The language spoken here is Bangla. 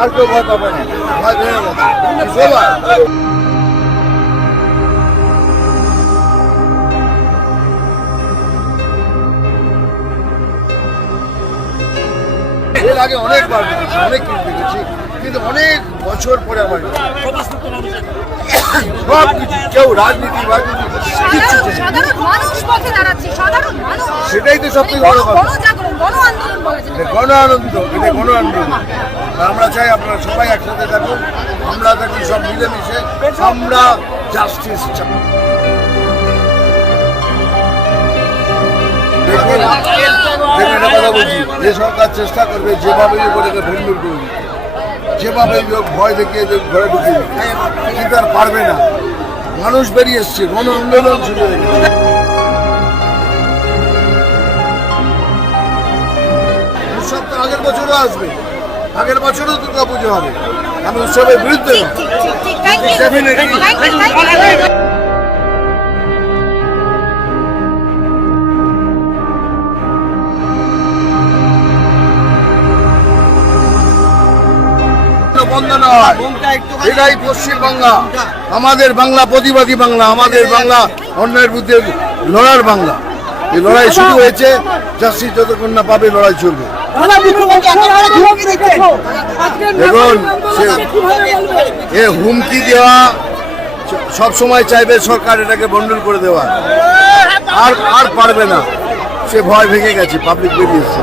আর কেউ ভয় পাবে না। ভয় ভেঙে গেছে। এর আগে অনেকবার দেখেছি অনেক কিছু দেখেছি কিন্তু অনেক বছর পরে আবার সব কিছু কেউ রাজনীতি মানুষ সেটাই তো সবথেকে বড় কথা। গণ আনন্দ এটা গণ আমরা চাই আপনারা সবাই একসাথে থাকুন, আমরা থাকি সব মিলেমিশে, আমরা জাস্টিস চাই। বলছি সরকার চেষ্টা করবে যেভাবে করে ভেন্ডুর করে দিতে। যেভাবে হোক ভয় দেখিয়ে ঘরে ঢুকিয়ে আর পারবে না। মানুষ বেরিয়ে এসছে গণ আন্দোলন শুরু হয়ে গেছে। আগের বছরও আসবে। আগের বছরও দুর্গা পুজো হবে। আমি উৎসবের বিরুদ্ধে এটাই পশ্চিম আমাদের বাংলা, প্রতিবাদী বাংলা। আমাদের বাংলা, অন্যায়ের বিরুদ্ধে লড়ার বাংলা। এই লড়াই শুরু হয়েছে চাষি যতক্ষণ না পাবে লড়াই চলবে। দেখুন এ হুমকি দেওয়া সব সময় চাইবে সরকার এটাকে বন্ডল করে দেওয়া আর আর পারবে না। সে ভয় ভেঙে গেছে পাবলিক বেরিয়েছে।